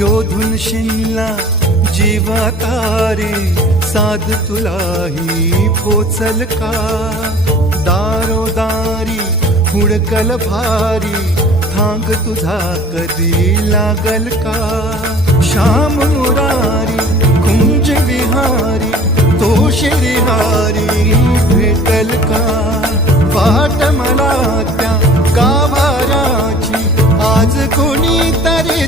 शोधून शिनला जीवा तारे साध तुलाही पोचल का दारोदारी हुडकल भारी थांग तुझा कधी लागल का श्याम मुरारी कुंज विहारी तो श्रीहारी भेटल का वाट मला त्या गाभाराची आज कोणी तरी